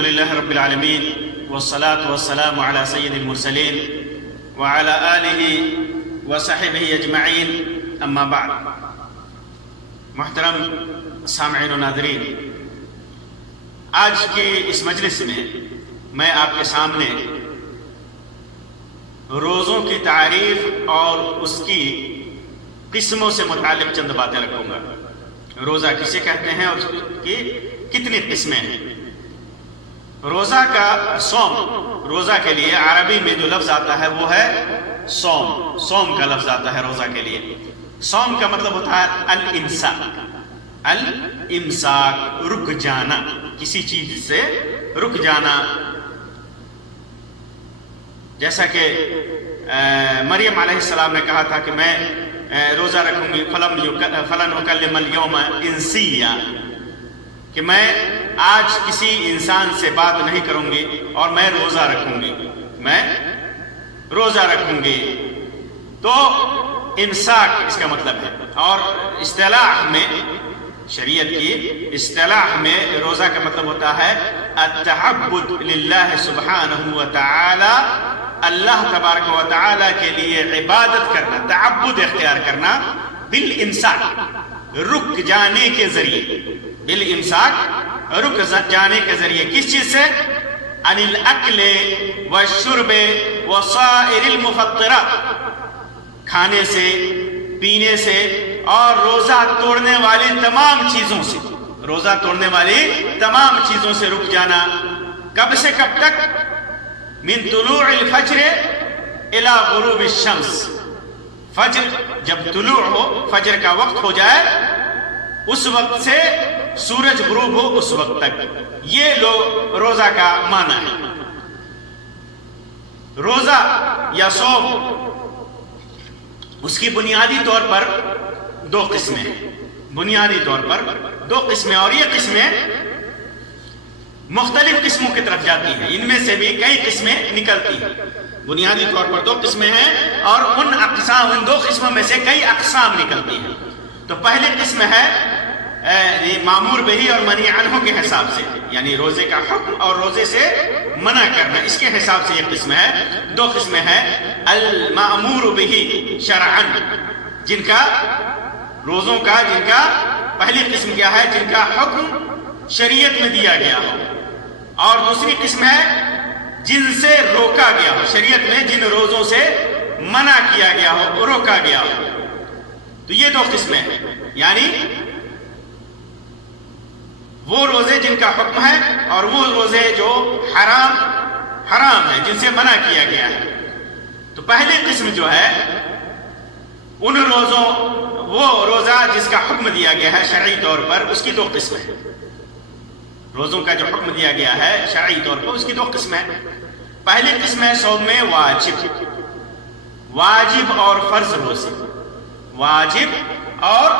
لله رب العالمين والصلاة والسلام على سيد المرسلين وعلى آله وصحبه أجمعين أما بعد. محترم سامعین و ناظرین، آج کی اس مجلس میں آپ کے سامنے روزوں کی تعریف اور اس کی قسموں سے متعلق چند باتیں رکھوں گا. روزہ کسے کہتے ہیں اور اس کی کتنی قسمیں ہیں؟ روزہ کا صوم، روزہ کے لیے عربی میں جو لفظ آتا ہے وہ ہے صوم. صوم کا لفظ آتا ہے روزہ کے لیے. صوم کا مطلب ہوتا ہے الامساک. الامساک، رک جانا، کسی چیز سے رک جانا. جیسا کہ مریم علیہ السلام نے کہا تھا کہ میں روزہ رکھوں گی، فلن اکلم اليوم انسیا، کہ میں آج کسی انسان سے بات نہیں کروں گی اور میں روزہ رکھوں گی، میں روزہ رکھوں گی. تو امساک اس کا مطلب ہے. اور اصطلاح میں، شریعت کی اصطلاح میں روزہ کا مطلب ہوتا ہے التعبد للہ سبحانہ وتعالی، اللہ تبارک و تعالی کے لیے عبادت کرنا، تعبد اختیار کرنا بالامساک، رک جانے کے ذریعے. بالامساک، رک جانے کے ذریعے. کس چیز سے؟ عن الاکل والشرب وسائر المفطرات، کھانے سے، پینے سے اور روزہ توڑنے والی تمام چیزوں سے. روزہ توڑنے والی تمام چیزوں سے رک جانا. کب سے کب تک؟ من طلوع الفجر الى غروب الشمس، فجر جب طلوع ہو، فجر کا وقت ہو جائے، اس وقت سے سورج غروب ہو اس وقت تک. یہ روزہ کا معنی ہے. روزہ یا صوم، اس کی بنیادی طور پر دو قسمیں ہیں. بنیادی طور پر دو قسمیں، اور یہ قسمیں مختلف قسموں کی طرف جاتی ہیں. ان میں سے بھی کئی قسمیں نکلتی ہیں. بنیادی طور پر دو قسمیں ہیں اور ان دو قسموں میں سے کئی اقسام نکلتی ہیں. تو پہلی قسم ہے مامور بہی اور منہی عنہ کے حساب سے، یعنی روزے کا حکم اور روزے سے منع کرنا، اس کے حساب سے یہ قسم ہے. دو قسمیں ہیں. المامور بہی شرعا، جن کا روزوں کا، جن کا پہلی قسم کیا ہے؟ جن کا حکم شریعت میں دیا گیا ہو. اور دوسری قسم ہے جن سے روکا گیا ہو، شریعت میں جن روزوں سے منع کیا گیا ہو، روکا گیا ہو. تو یہ دو قسمیں ہیں، یعنی وہ روزے جن کا حکم ہے اور وہ روزے جو حرام ہیں، جن سے منع کیا گیا ہے. تو پہلی قسم جو ہے ان روزوں، وہ روزہ جس کا حکم دیا گیا ہے شرعی طور پر، اس کی دو قسمیں ہیں. روزوں کا جو حکم دیا گیا ہے شرعی طور پر، اس کی دو قسمیں ہیں. پہلی قسم ہے صوم میں واجب اور فرض روزے، واجب اور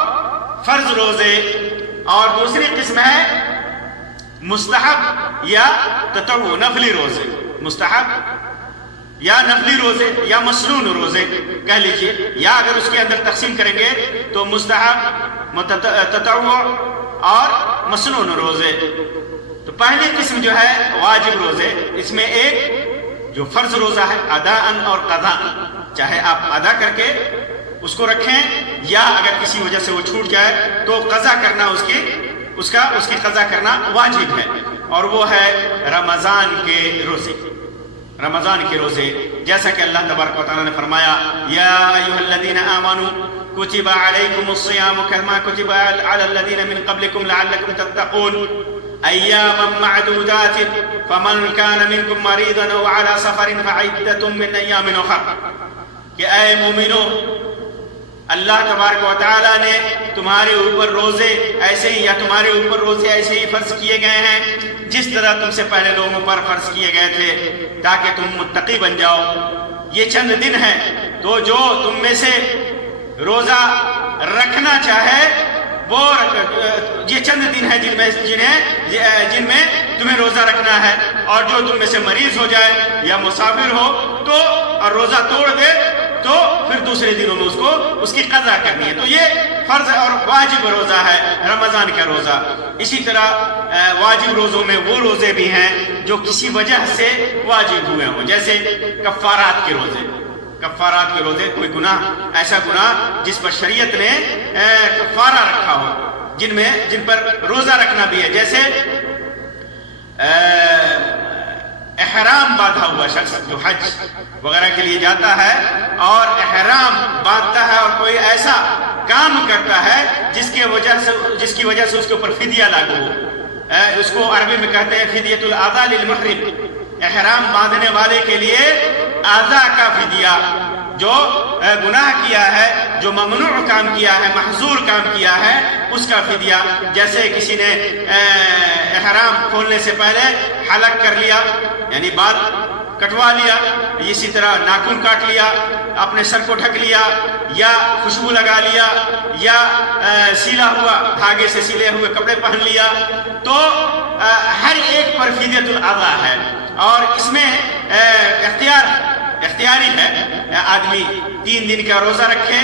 فرض روزے. اور دوسری قسم ہے مستحب یا تطوع، نفلی روزے. مستحب یا نفلی روزے یا مسنون روزے کہہ لیجئے، یا اگر اس کے اندر تقسیم کریں گے تو مستحب، تطوع اور مسنون روزے. تو پہلی قسم جو ہے واجب روزے، اس میں ایک جو فرض روزہ ہے اداءً اور قضاءً، چاہے آپ ادا کر کے اس کو رکھیں یا اگر کسی وجہ سے وہ چھوٹ جائے تو قضا کرنا، اس کی قضا کرنا واجب ہے. اور وہ ہے رمضان کے روزے. رمضان کے روزے، جیسا کہ اللہ تبارک و تعالیٰ نے فرمایا یا ایھا الذین آمنوا کتب علیکم الصیام کما کتب علی الذین من قبلکم لعلکم تتقون ایاما معدودات فمن کان منکم مریضا او علی سفر فعدۃ من ایام اخر. کہ اے مومنو، اللہ تبارک و تعالیٰ نے تمہارے اوپر روزے ایسے ہی، یا تمہارے اوپر روزے ایسے ہی فرض کیے گئے ہیں جس طرح تم سے پہلے لوگوں پر فرض کیے گئے تھے، تاکہ تم متقی بن جاؤ. یہ چند دن ہیں، تو جو تم میں سے روزہ رکھنا چاہے وہ یہ چند دن ہیں جن میں تمہیں روزہ رکھنا ہے. اور جو تم میں سے مریض ہو جائے یا مسافر ہو تو اور روزہ توڑ دے تو پھر دوسرے دنوں میں اس کو اس کی قضا کرنی ہے. تو یہ فرض اور واجب روزہ ہے رمضان کا روزہ. اسی طرح واجب روزوں میں وہ روزے بھی ہیں جو کسی وجہ سے واجب ہوئے ہوں، جیسے کفارات کے روزے. کفارات کے روزے، کوئی گناہ، ایسا گناہ جس پر شریعت نے کفارہ رکھا ہو، جن پر روزہ رکھنا بھی ہے. جیسے احرام باندھا ہوا شخص جو حج وغیرہ کے لیے جاتا ہے اور احرام باندھتا ہے اور کوئی ایسا کام کرتا ہے جس کی وجہ سے اس کے اوپر فدیہ لاگو ہو. اس کو عربی میں کہتے ہیں فدیۃ الاعضاء للمحرم. احرام باندھنے والے کے لیے اعضاء کا فدیہ، جو گناہ کیا ہے، جو ممنوع کام کیا ہے، محظور کام کیا ہے، اس کا فدیہ. جیسے کسی نے احرام کھولنے سے پہلے حلق کر لیا، یعنی بال کٹوا لیا، اسی طرح ناخن کاٹ لیا، اپنے سر کو ڈھک لیا، یا خوشبو لگا لیا، یا سیلا ہوا دھاگے سے سلے ہوئے کپڑے پہن لیا، تو ہر ایک پر فدیۃ الاعضاء ہے. اور اس میں اختیاری ہے، آدمی 3 دن کا روزہ رکھے،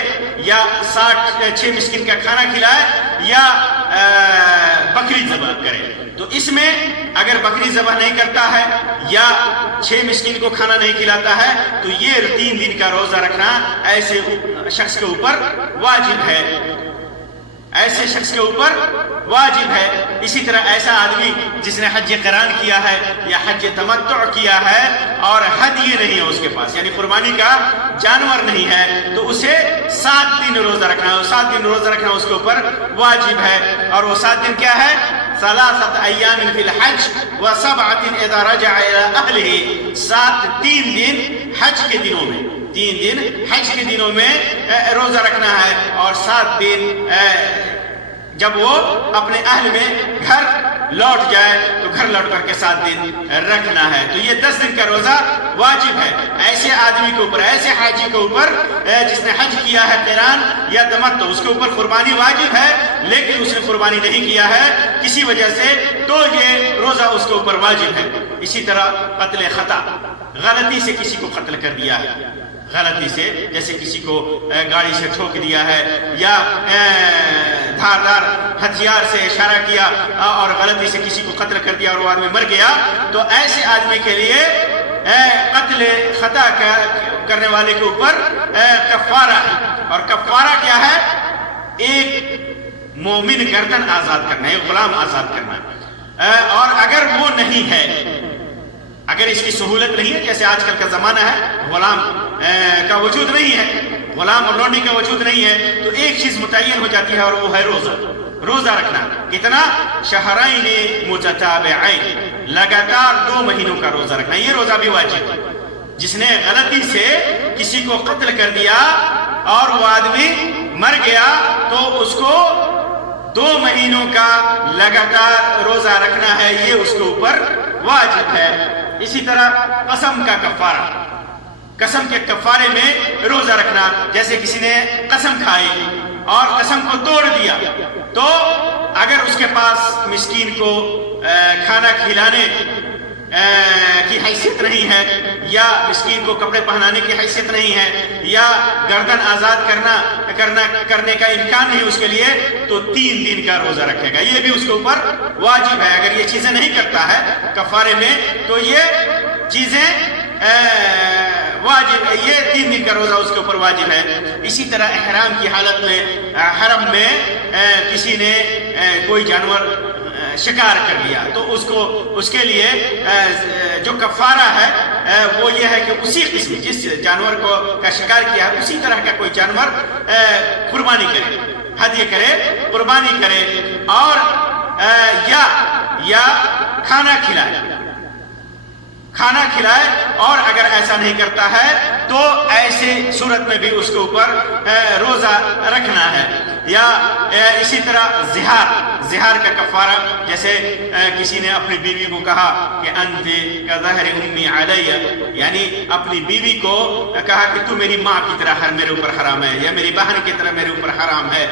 یا 6 مسکین کا کھانا کھلائے، یا بکری ذبح کرے. تو اس میں اگر بکری ذبح نہیں کرتا ہے یا 6 مسکین کو کھانا نہیں کھلاتا ہے تو یہ 3 دن کا روزہ رکھنا ایسے شخص کے اوپر واجب ہے. ایسے شخص کے اوپر واجب ہے. اسی طرح ایسا آدمی جس نے حج قران کیا ہے یا حج تمتع کیا ہے اور ہدیہ نہیں ہے اس کے پاس، یعنی قربانی کا جانور نہیں ہے، تو اسے 7 دن روزہ رکھنا ہے. 7 دن روزہ رکھنا اس کے اوپر واجب ہے. اور وہ 7 دن کیا ہے؟ 3 ایام فی الحج و 7 اذا رجع الى اہلہ. 3 دن حج کے دنوں میں، 3 دن حج کے دنوں میں روزہ رکھنا ہے، اور 7 دن جب وہ اپنے اہل میں گھر لوٹ جائے تو گھر لوٹ کر کے 7 دن رکھنا ہے. تو یہ 10 دن کا روزہ واجب ہے ایسے آدمی کے اوپر، ایسے حاجی کے اوپر جس نے حج کیا ہے قران یا تمتع. اس کے اوپر قربانی واجب ہے، لیکن اس نے قربانی نہیں کیا ہے کسی وجہ سے، تو یہ روزہ اس کے اوپر واجب ہے. اسی طرح قتل خطا، غلطی سے کسی کو قتل کر دیا ہے، غلطی سے، جیسے کسی کو گاڑی سے ٹھوک دیا ہے یا دھاردار ہتھیار سے اشارہ کیا اور غلطی سے کسی کو قتل کر دیا اور وہ آدمی مر گیا، تو ایسے آدمی کے لیے قتل خطا کرنے والے کے اوپر کفارہ ہے. اور کفارہ کیا ہے؟ ایک مومن گردن آزاد کرنا ہے، ایک غلام آزاد کرنا ہے. اور اگر وہ نہیں ہے، اگر اس کی سہولت نہیں ہے، جیسے آج کل کا زمانہ ہے غلام کا وجود نہیں ہے، غلام اور لونڈی کا وجود نہیں ہے، تو ایک چیز متعین ہو جاتی ہے اور وہ ہے روزہ رکھنا. کتنا؟ شہرین متتابعین، لگاتار 2 مہینوں کا روزہ رکھنا. یہ روزہ بھی واجب ہے. جس نے غلطی سے کسی کو قتل کر دیا اور وہ آدمی مر گیا تو اس کو 2 مہینوں کا لگاتار روزہ رکھنا ہے، یہ اس کے اوپر واجب ہے. اسی طرح قسم کا کفارہ، قسم کے کفارے میں روزہ رکھنا. جیسے کسی نے قسم کھائی اور قسم کو توڑ دیا، تو اگر اس کے پاس مسکین کو کھانا کھلانے کی حیثیت نہیں ہے، یا مسکین کو کپڑے پہنانے کی حیثیت نہیں ہے، یا گردن آزاد کرنے کا امکان نہیں اس کے لیے، تو 3 دن کا روزہ رکھے گا. یہ بھی اس کے اوپر واجب ہے. اگر یہ چیزیں نہیں کرتا ہے کفارے میں تو یہ چیزیں واجب ہے، یہ 3 دن کا روزہ اس کے اوپر واجب ہے. اسی طرح احرام کی حالت میں حرم میں کسی نے کوئی جانور شکار کر لیا، تو اس کے لیے جو کفارہ ہے وہ یہ ہے کہ اسی قسم جس جانور کا شکار کیا ہے اسی طرح کا کوئی جانور قربانی کرے، ہدیہ کرے، قربانی کرے، اور یا کھانا کھلائے. اور اگر ایسا نہیں کرتا ہے تو ایسے صورت میں بھی اس کے اوپر روزہ رکھنا ہے. یا اسی طرح زہار کا کفارہ، جیسے کسی نے اپنی بیوی کو کہا کہ انت کظہر امی علیہ، یعنی اپنی بیوی کو کہا کہ تو میری ماں کی طرح میرے اوپر حرام ہے، یا میری بہن کی طرح میرے اوپر حرام ہے.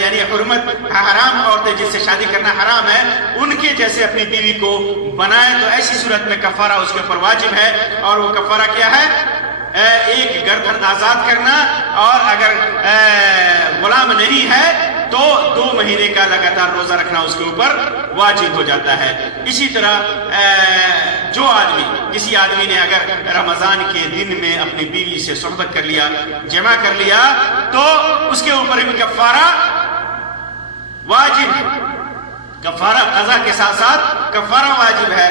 یعنی حرمت حرام عورتیں جس سے شادی کرنا حرام ہے ان کے جیسے اپنی بیوی کو بنائے، تو ایسی صورت میں کفارہ اس کے اوپر واجب ہے. اور وہ کفارہ کیا ہے؟ ایک گردن آزاد کرنا، اور اگر غلام نہیں ہے تو 2 مہینے کا لگاتار روزہ رکھنا اس کے اوپر واجب ہو جاتا ہے۔ اسی طرح جو آدمی، کسی آدمی نے اگر رمضان کے دن میں اپنی بیوی سے صحبت کر لیا، جمع کر لیا، تو اس کے اوپر بھی کفارہ واجب ہے، کفارہ قضا کے ساتھ ساتھ کفارہ واجب ہے۔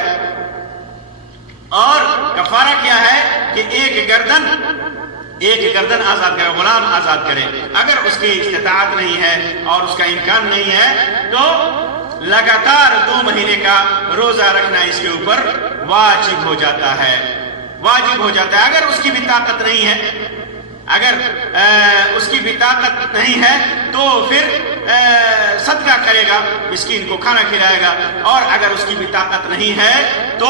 اور کفارہ کیا ہے کہ ایک گردن آزاد کرے، غلام آزاد کرے۔ اگر اس کی استطاعت نہیں ہے اور اس کا امکان نہیں ہے تو لگاتار 2 مہینے کا روزہ رکھنا اس کے اوپر واجب ہو جاتا ہے، واجب ہو جاتا ہے۔ اگر اس کی بھی طاقت نہیں ہے، اگر اس کی بھی طاقت نہیں ہے تو پھر صدقہ کرے گا، مسکین کو کھانا کھلائے گا، اور اگر اس کی بھی طاقت نہیں ہے تو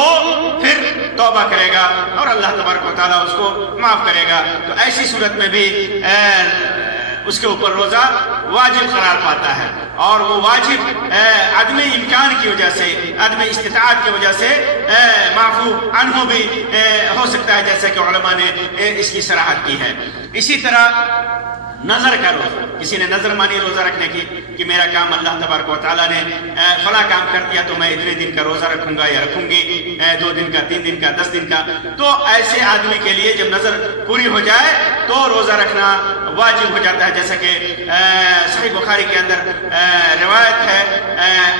پھر توبہ کرے گا اور اللہ تبارک و تعالیٰ اس کو معاف کرے گا۔ تو ایسی صورت میں بھی اس کے اوپر روزہ واجب قرار پاتا ہے، اور وہ واجب عدم امکان کی وجہ سے، عدم استطاعت کی وجہ سے معفو عنہ بھی ہو سکتا ہے، جیسا کہ علماء نے اس کی صراحت کی ہے۔ اسی طرح نظر کا روزہ، کسی نے نظر مانی روزہ رکھنے کی کہ میرا کام اللہ تبارک و تعالیٰ نے فلاں کام کر دیا تو میں اتنے دن کا روزہ رکھوں گا یا رکھوں گی، 2 دن کا، 3 دن کا، 10 دن کا، تو ایسے آدمی کے لیے جب نظر پوری ہو جائے تو روزہ رکھنا واجب ہو جاتا ہے، جیسا کہ صحیح بخاری کے اندر روایت ہے،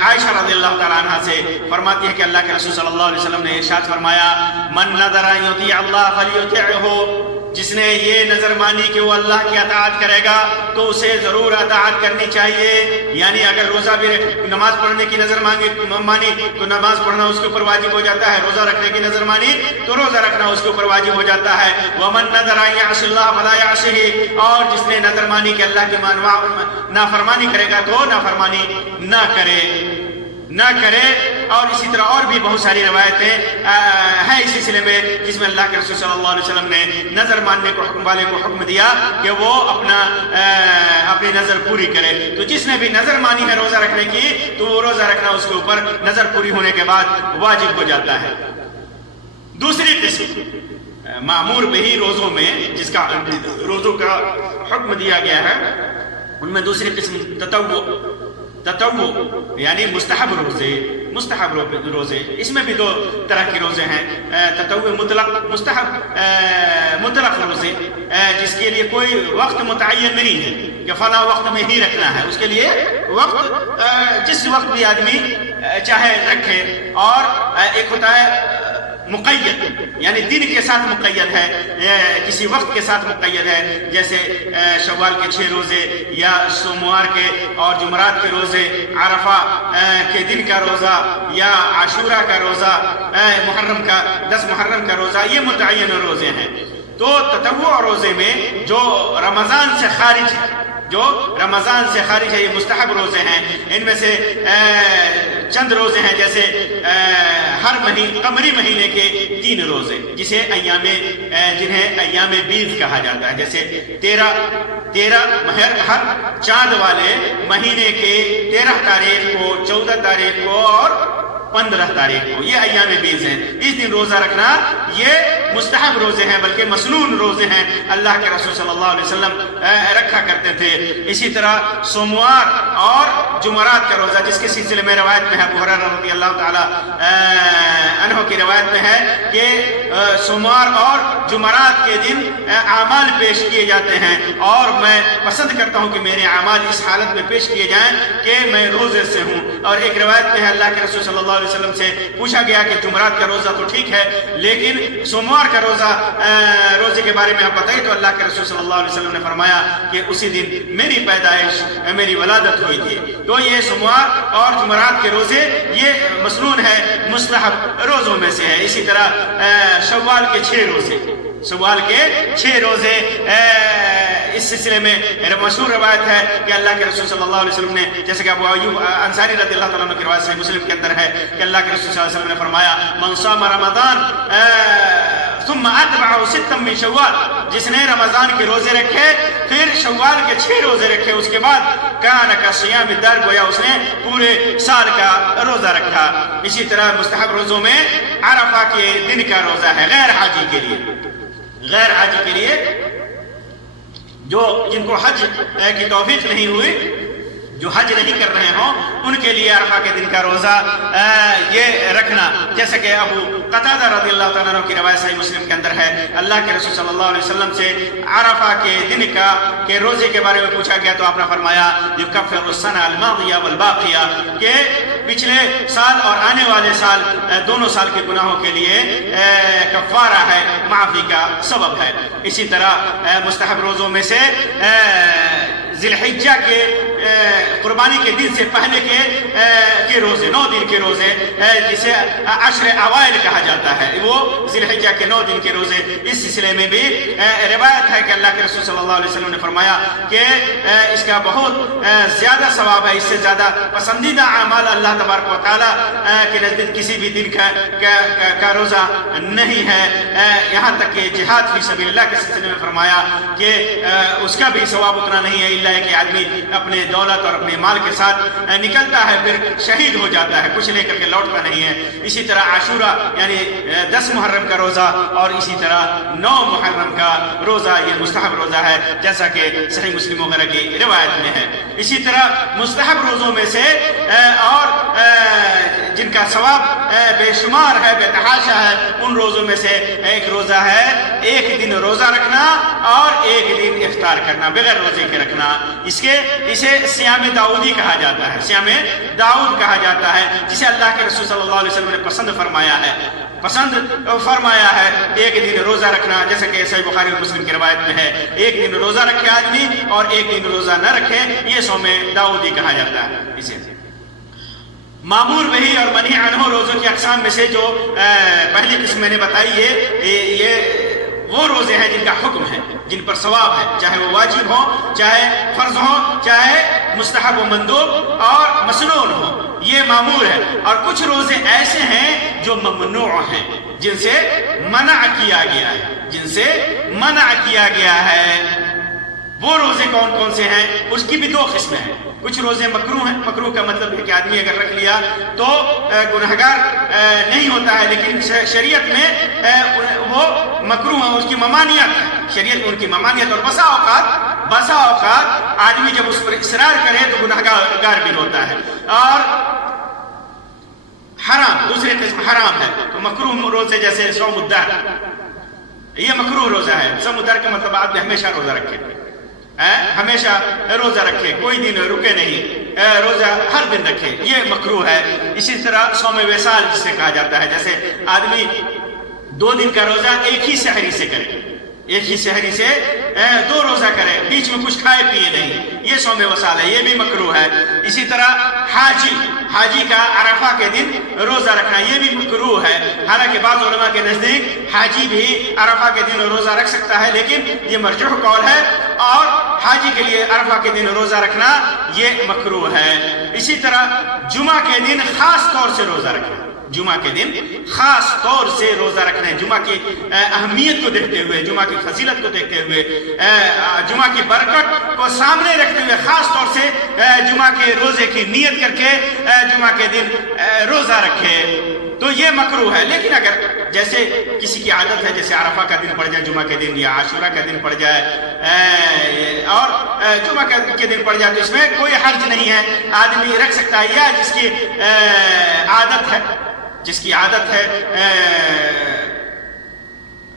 عائشہ رضی اللہ تعالیٰ عنہ سے فرماتی ہے کہ اللہ کے رسول صلی اللہ علیہ وسلم نے ارشاد فرمایا، من نذر ان یطیع اللہ فلیطعہ، جس نے یہ نظر مانی کہ وہ اللہ کی اطاعت کرے گا تو اسے ضرور اطاعت کرنی چاہیے۔ یعنی اگر روزہ بھی نماز پڑھنے کی نظر مانی تو نماز پڑھنا اس کے اوپر واجب ہو جاتا ہے، روزہ رکھنے کی نظر مانی تو روزہ رکھنا اس کے اوپر واجب ہو جاتا ہے۔ ومن نذر ان یعصی اللہ فلا یعصیہ، اور جس نے نظر مانی کہ اللہ کی نافرمانی کرے گا تو نافرمانی نہ کرے۔ اور اسی طرح اور بھی بہت ساری روایتیں ہیں اس سلسلے میں، جس میں اللہ کے رسول صلی اللہ علیہ وسلم نے نظر ماننے والے کو حکم دیا کہ وہ اپنی نظر پوری کرے۔ تو جس نے بھی نظر مانی ہے روزہ رکھنے کی تو وہ روزہ رکھنا اس کے اوپر نظر پوری ہونے کے بعد واجب ہو جاتا ہے۔ دوسری قسم معمور بہی روزوں میں، جس کا روزوں کا حکم دیا گیا ہے، ان میں دوسری قسم تطوع یعنی مستحب روزے، اس میں بھی 2 طرح کے روزے ہیں، تطوع مطلق، مطلق روزے جس کے لیے کوئی وقت متعین نہیں ہے کہ فلاں وقت میں ہی رکھنا ہے، اس کے لیے وقت جس وقت بھی آدمی چاہے رکھے، اور ایک ہوتا ہے مقید، یعنی دن کے ساتھ مقید ہے، کسی وقت کے ساتھ مقید ہے، جیسے شوال کے 6 روزے یا سوموار کے اور جمعرات کے روزے، عرفہ کے دن کا روزہ یا عاشورہ کا روزہ، محرم کا 10 محرم کا روزہ، یہ متعین روزے ہیں۔ تو تطوع روزے میں جو رمضان سے خارج ہے، یہ مستحب روزے ہیں۔ ان میں سے چند روزے ہیں، جیسے ہر قمری مہینے کے 3 روزے، جنہیں ایام بیض کہا جاتا ہے، جیسے 13 ہر چاند والے مہینے کے 13 تاریخ کو، 14 تاریخ کو اور 15 تاریخ کو، یہ ایام بیض ہیں۔ اس دن روزہ رکھنا یہ مستحب روزے ہیں، بلکہ مسنون روزے ہیں، اللہ کے رسول صلی اللہ علیہ وسلم رکھا کرتے تھے۔ اسی طرح سوموار اور جمعرات کا روزہ، جس کے سلسلے میں روایت میں ہے، ابو ہریرہ رضی اللہ تعالی عنہ کی روایت میں ہے کہ سوموار اور جمعرات کے دن اعمال پیش کیے جاتے ہیں، اور میں پسند کرتا ہوں کہ میرے اعمال اس حالت میں پیش کیے جائیں کہ میں روزے سے ہوں۔ اور ایک روایت میں ہے، اللہ کے رسول صلی اللہ علیہ وسلم سے پوچھا گیا کہ جمعرات کا روزہ تو ٹھیک ہے، لیکن سوموار کا روزے کے بارے میں آپ بتائیے، تو اللہ کے رسول صلی اللہ علیہ وسلم نے فرمایا کہ اسی دن میری پیدائش، میری ولادت ہوئی تھی۔ تو یہ سوموار اور جمعرات کے روزے یہ مسنون ہے، مستحب روزوں میں سے ہے۔ اسی طرح شوال کے 6 روزے اس سلسلے میں مشہور روایت ہے کہ اللہ کے رسول صلی اللہ علیہ وسلم نے، جیسے کہ ابو ایوب انصاری رضی اللہ تعالیٰ عنہ کی روایت سے مسلم کے اندر ہے کہ اللہ کے رسول صلی اللہ علیہ وسلم نے فرمایا، من صام رمضان ثم اتبعه 6 من شوال، جس نے رمضان کے روزے رکھے پھر شوال کے 6 روزے رکھے، اس کے بعد کان کصیام الدہر، گویا اس نے پورے سال کا روزہ رکھا۔ اسی طرح مستحب روزوں میں عرفہ کے دن کا روزہ ہے، غیر غیر حاجی کے لیے جن کو حج کی توفیق نہیں ہوئی، جو حج نہیں کر رہے ہوں، ان کے لیے عرفہ کے دن کا روزہ یہ رکھنا، جیسا کہ ابو قتادہ رضی اللہ تعالیٰ عنہ کی روایت صحیح مسلم کے اندر ہے، اللہ کے رسول صلی اللہ علیہ وسلم سے عرفہ کے دن کے روزے کے بارے میں پوچھا گیا تو آپ نے فرمایا یکفر السنہ الماضیہ والباقیہ، کہ پچھلے سال اور آنے والے سال دونوں سال کے گناہوں کے لیے کفارہ ہے، معافی کا سبب ہے۔ اسی طرح مستحب روزوں میں سے ذی الحجہ کے قربانی کے دن سے پہلے کے روزے، 9 دن کے روزے، جسے عشر اوائل کہا جاتا ہے، وہ ذی الحجہ کے 9 دن کے روزے۔ اس سلسلے میں بھی روایت ہے کہ اللہ کے رسول صلی اللہ علیہ وسلم نے فرمایا کہ اس کا بہت زیادہ ثواب ہے، اس سے زیادہ پسندیدہ اعمال اللہ تبارک و تعالیٰ کے نزدیک کسی بھی دن کا روزہ نہیں ہے، یہاں تک کہ جہاد فی سبیل اللہ کے سلسلے میں فرمایا کہ اس کا بھی ثواب اتنا نہیں ہے، الا کہ آدمی اپنے دولت اور اپنے مال کے ساتھ نکلتا ہے، پھر شہید ہو جاتا ہے، کچھ لے کر کے لوٹتا نہیں ہے۔ اسی طرح عاشورہ یعنی 10 محرم کا روزہ اور اسی طرح 9 محرم کا روزہ یہ مستحب روزہ ہے، جیسا کہ صحیح مسلم وغیرہ کی روایت میں ہے۔ اسی طرح مستحب روزوں میں سے اور جن کا ثواب بے شمار ہے، بے تحاشا ہے، ان روزوں میں سے ایک روزہ ہے ایک دن روزہ رکھنا اور ایک دن افطار کرنا، بغیر روزے کے رکھنا۔ اسے سیام داؤدی کہا جاتا ہے، سیام داؤد کہا جاتا ہے، جسے اللہ کے رسول صلی اللہ علیہ وسلم نے پسند فرمایا ہے ایک دن روزہ رکھنا، جیسا کہ صحیح بخاری اور مسلم کی روایت میں ہے، ایک دن روزہ رکھے آدمی اور ایک دن روزہ نہ رکھے، یہ صوم داؤدی کہا جاتا ہے۔ اسے معمور بہی اور منہی عنہ روزوں کی اقسام میں سے جو پہلی قسم میں نے بتائی ہے، یہ وہ روزے ہیں جن کا حکم ہے، جن پر ثواب ہے، چاہے وہ واجب ہوں، چاہے فرض ہوں، چاہے مستحب و مندوب اور مسنون ہوں، یہ معمول ہے۔ اور کچھ روزے ایسے ہیں جو ممنوع ہیں، جن سے منع کیا گیا ہے۔ وہ روزے کون کون سے ہیں؟ اس کی بھی 2 قسمیں ہیں۔ کچھ روزے مکروہ ہیں، مکروہ کا مطلب ہے کہ آدمی اگر رکھ لیا تو گنہگار نہیں ہوتا ہے، لیکن شریعت میں وہ مکروہ ہے، اس کی ممانعت ہے، شریعت میں ان کی ممانعت، اور بسا اوقات آدمی جب اس پر اصرار کرے تو گنہگار بھی ہوتا ہے۔ اور حرام، دوسری قسم حرام ہے، تو مکروہ روزے جیسے صوم الدہر، یہ مکروہ روزہ ہے۔ صوم الدہر کا مطلب آدمی ہمیشہ روزہ رکھے، ہمیشہ روزہ رکھے، کوئی دن رکے نہیں، روزہ ہر دن رکھے، یہ مکروہ ہے۔ اسی طرح صوم وصال جسے کہا جاتا ہے، جیسے آدمی 2 دن کا روزہ ایک ہی سحری سے کرے، ایک ہی سحری سے 2 روزہ کرے، بیچ میں کچھ کھائے پیے نہیں، یہ صوم وصال ہے، یہ بھی مکروہ ہے۔ اسی طرح حاجی کا عرفہ کے دن روزہ رکھنا، یہ بھی مکروہ ہے۔ حالانکہ بعض علماء کے نزدیک حاجی بھی عرفہ کے دن روزہ رکھ سکتا ہے، لیکن یہ مرجوح قول ہے، اور حاجی کے لیے عرفہ کے دن روزہ رکھنا یہ مکروہ ہے۔ اسی طرح جمعہ کے دن خاص طور سے روزہ رکھنا، جمعہ کے دن خاص طور سے روزہ رکھنا ہے، جمعہ کی اہمیت کو دیکھتے ہوئے، جمعہ کی فضیلت کو دیکھتے ہوئے، جمعہ کی برکت کو سامنے رکھتے ہوئے خاص طور سے جمعہ کے روزے کی نیت کر کے جمعہ کے دن روزہ رکھے، تو یہ مکروہ ہے۔ لیکن اگر جیسے کسی کی عادت ہے، جیسے عرفہ کا دن پڑ جائے جمعہ کے دن، یا عاشورہ کا دن پڑ جائے اور جمعہ کے دن پڑ جائے، تو اس میں کوئی حرج نہیں ہے، آدمی رکھ سکتا ہے، یا جس کی عادت ہے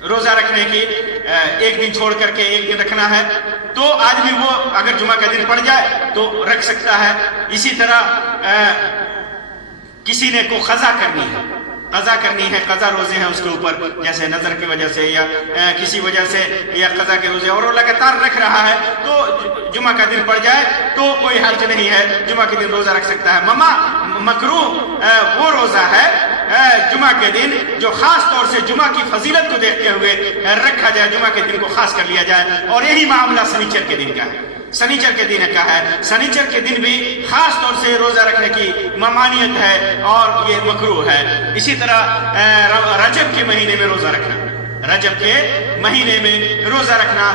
روزہ رکھنے کی، ایک دن چھوڑ کر کے ایک دن رکھنا ہے، تو آدمی وہ اگر جمعہ کا دن پڑ جائے تو رکھ سکتا ہے۔ اسی طرح کسی نے کو قضا کرنی ہے، قضا روزے ہیں اس کے اوپر، جیسے نظر کی وجہ سے یا کسی وجہ سے، یا قضا کے روزے، اور وہ لگاتار رکھ رہا ہے، تو جمعہ کا دن پڑ جائے تو کوئی حرج نہیں ہے، جمعہ کے دن روزہ رکھ سکتا ہے۔ مکروہ وہ روزہ ہے جمعہ کے دن جو خاص طور سے جمعہ کی فضیلت کو دیکھتے ہوئے رکھا جائے، جمعہ کے دن کو خاص کر لیا جائے، اور یہی معاملہ سنیچر کے دن کا ہے، سنیچر کے دن کا ہے، سنیچر کے دن بھی خاص طور سے روزہ رکھنے کی ممانعت ہے اور یہ مکروہ ہے۔ اسی طرح رجب کے مہینے میں روزہ رکھنا، رجب کے مہینے میں روزہ رکھنا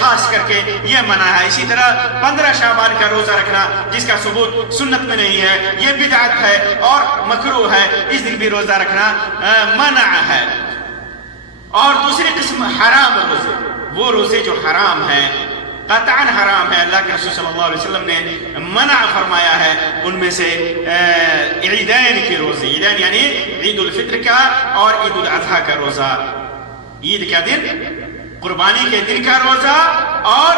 خاص کر کے یہ منع ہے۔ اسی طرح 15 شعبان کا روزہ رکھنا، جس کا ثبوت سنت میں نہیں ہے، یہ بدعت ہے اور مکروہ ہے، اس دن بھی روزہ رکھنا منع ہے۔ اور دوسری قسم حرام روزے، وہ روزے جو حرام ہیں، قطعاً حرام ہے، اللہ کے رسول صلی اللہ علیہ وسلم نے منع فرمایا ہے، ان میں سے عیدین کے روزے، عیدین یعنی عید الفطر کا اور عید الاضحیٰ کا روزہ، عید کا دن، قربانی کے دن کا روزہ اور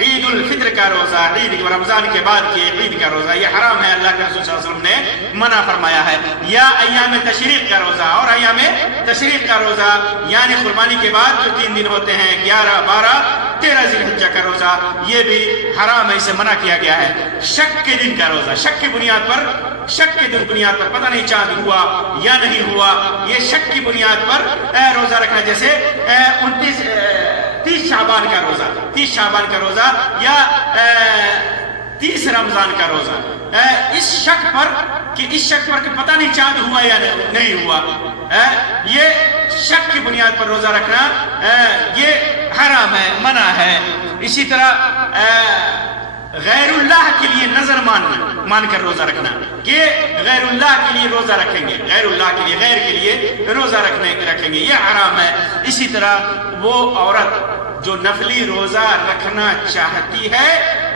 عید الفطر کا روزہ، عید رمضان کے بعد کے عید کا روزہ، یہ حرام ہے، اللہ کے رسول صلی اللہ علیہ وسلم نے منع فرمایا ہے۔ یا ایام تشریق کا روزہ، اور ایام تشریق کا روزہ یعنی قربانی کے بعد جو 3 دن ہوتے ہیں، 11، 12، 13 ذی الحجہ کا روزہ، یہ بھی حرام ہے، اسے منع کیا گیا ہے۔ شک کے دن کا روزہ، شک کی بنیاد پر، شک کے دن بنیاد پر، پتہ نہیں چاند ہوا یا نہیں ہوا، یہ شک کی بنیاد پر روزہ رکھنا، جیسے 30 شعبان کا روزہ، 30 شعبان کا روزہ یا 30 رمضان کا روزہ، اس شک پر کہ پتہ نہیں چاند ہوا یا نہیں ہوا، یہ شک کی بنیاد پر روزہ رکھنا یہ حرام ہے، منع ہے۔ اسی طرح غیر اللہ کے لیے نظر مان کر روزہ رکھنا، کہ غیر اللہ کے لیے روزہ رکھیں گے، غیر اللہ کے لیے، غیر کے لیے روزہ رکھیں گے، یہ حرام ہے۔ اسی طرح وہ عورت جو نفلی روزہ رکھنا چاہتی ہے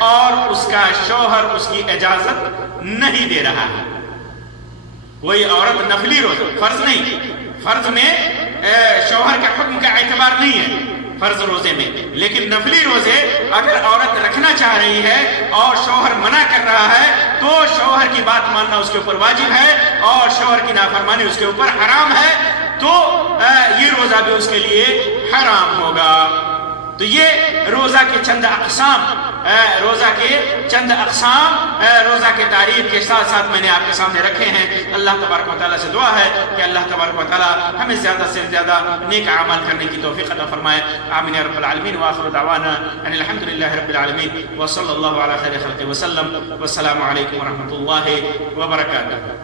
اور اس کا شوہر اس کی اجازت نہیں دے رہا ہے، کوئی عورت نفلی روزہ، فرض نہیں، فرض میں شوہر کے حکم کا اعتبار نہیں ہے فرض روزے میں، لیکن نفلی روزے اگر عورت رکھنا چاہ رہی ہے اور شوہر منع کر رہا ہے تو شوہر کی بات ماننا اس کے اوپر واجب ہے، اور شوہر کی نافرمانی اس کے اوپر حرام ہے، تو یہ روزہ بھی اس کے لیے حرام ہوگا۔ تو یہ روزہ کے چند اقسام، روزہ کے تعریف کے ساتھ ساتھ میں نے آپ کے سامنے رکھے ہیں۔ اللہ تبارک و تعالیٰ سے دعا ہے کہ اللہ تبارک و تعالیٰ ہمیں زیادہ سے زیادہ نیک اعمال کرنے کی توفیق عطا فرمائے، آمین یا رب العالمین۔ وآخر دعوانا ان الحمدللہ رب العالمین، وصلی اللہ علی خیر خلقہ وسلم، والسلام علیکم ورحمۃ اللہ وبرکاتہ۔